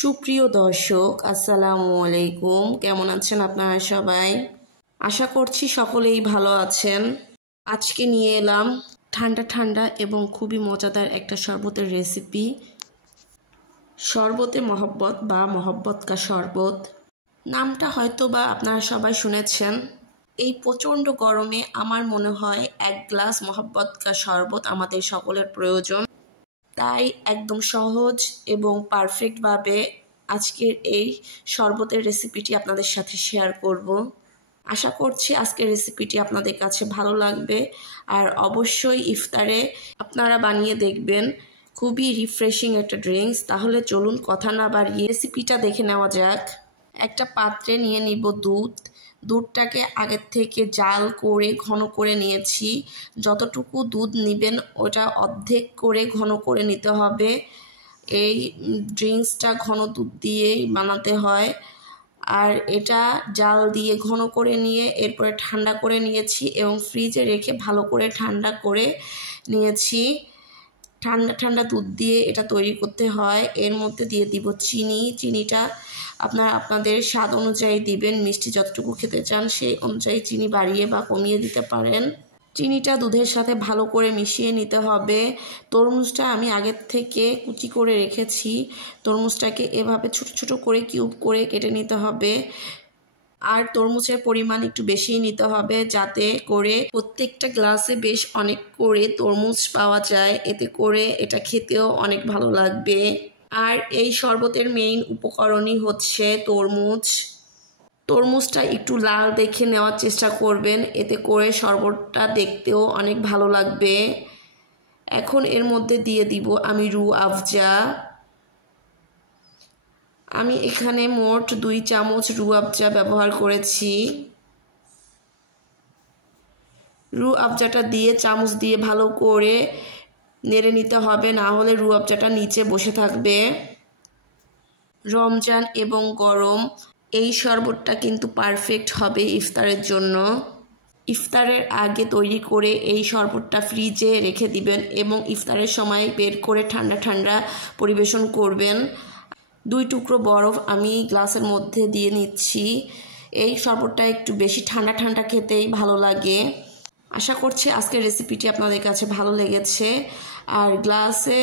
সুপ্রিয় দর্শক, আসসালামু আলাইকুম। কেমন আছেন আপনারা সবাই? আশা করছি সকলেই ভালো আছেন। আজকে নিয়ে এলাম ঠান্ডা ঠান্ডা এবং খুবই মজাদার একটা শরবতের রেসিপি, শরবতে মহব্বত বা মহব্বত কা শরবত। নামটা হয়তো বা আপনারা সবাই শুনেছেন। এই প্রচণ্ড গরমে আমার মনে হয় এক গ্লাস মহব্বত কা শরবত আমাদের সকলের প্রয়োজন। তাই একদম সহজ এবং পারফেক্টভাবে আজকের এই শরবতের রেসিপিটি আপনাদের সাথে শেয়ার করব। আশা করছি আজকের রেসিপিটি আপনাদের কাছে ভালো লাগবে, আর অবশ্যই ইফতারে আপনারা বানিয়ে দেখবেন। খুবই রিফ্রেশিং একটা ড্রিঙ্কস। তাহলে চলুন কথা না বাড়িয়ে রেসিপিটা দেখে নেওয়া যাক। একটা পাত্রে নিয়ে নিব দুধটাকে আগের থেকে জাল করে ঘন করে নিয়েছি। যতটুকু দুধ নেবেন ওটা অর্ধেক করে ঘন করে নিতে হবে। এই ড্রিঙ্কসটা ঘন দুধ দিয়েই বানাতে হয়। আর এটা জাল দিয়ে ঘন করে নিয়ে এরপরে ঠান্ডা করে নিয়েছি এবং ফ্রিজে রেখে ভালো করে ঠান্ডা করে নিয়েছি। ঠান্ডা ঠান্ডা দুধ দিয়ে এটা তৈরি করতে হয়। এর মধ্যে দিয়ে দিব চিনিটা আপনারা আপনাদের স্বাদ অনুযায়ী দিবেন। মিষ্টি যতটুকু খেতে চান সেই অনুযায়ী চিনি বাড়িয়ে বা কমিয়ে দিতে পারেন। চিনিটা দুধের সাথে ভালো করে মিশিয়ে নিতে হবে। তরমুজটা আমি আগের থেকে কুচি করে রেখেছি। তরমুজটাকে এভাবে ছোট ছোট করে কিউব করে কেটে নিতে হবে। আর তরমুজের পরিমাণ একটু বেশিই নিতে হবে, যাতে করে প্রত্যেকটা গ্লাসে বেশ অনেক করে তরমুজ পাওয়া যায়। এতে করে এটা খেতেও অনেক ভালো লাগবে। আর এই শরবতের মেইন উপকরণই হচ্ছে তরমুজটা একটু লাল দেখে নেওয়ার চেষ্টা করবেন, এতে করে শরবতটা দেখতেও অনেক ভালো লাগবে। এখন এর মধ্যে দিয়ে দিব আমি রুহ আফজা। আমি এখানে মোট 2 চামচ রুহ আফজা ব্যবহার করেছি। রুহ আফজাটা দিয়ে চামচ দিয়ে ভালো করে নেড়ে নিতে হবে, না হলে রুহ আফজাটা নিচে বসে থাকবে। রমজান এবং গরম এই শরবতটা কিন্তু পারফেক্ট হবে ইফতারের জন্য। ইফতারের আগে তৈরি করে এই শরবতটা ফ্রিজে রেখে দিবেন এবং ইফতারের সময় বের করে ঠান্ডা ঠান্ডা পরিবেশন করবেন। 2 টুকরো বরফ আমি গ্লাসের মধ্যে দিয়ে নিচ্ছি। এই শরবতটা একটু বেশি ঠান্ডা ঠান্ডা খেতেই ভালো লাগে। আশা করছি আজকের রেসিপিটি আপনাদের কাছে ভালো লেগেছে। আর গ্লাসে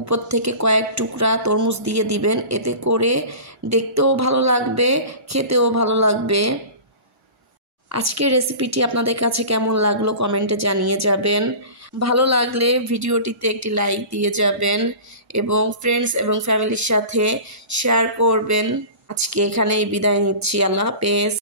উপর থেকে কয়েক টুকরা তরমুজ দিয়ে দিবেন, এতে করে দেখতেও ভালো লাগবে, খেতেও ভালো লাগবে। আজকের রেসিপিটি আপনাদের কাছে কেমন লাগলো কমেন্টে জানিয়ে যাবেন। ভালো লাগলে ভিডিওটিতে একটি লাইক দিয়ে যাবেন এবং ফ্রেন্ডস এবং ফ্যামিলির সাথে শেয়ার করবেন। আজকে এখানেই বিদায় নিচ্ছি। আল্লাহ হাফেজ।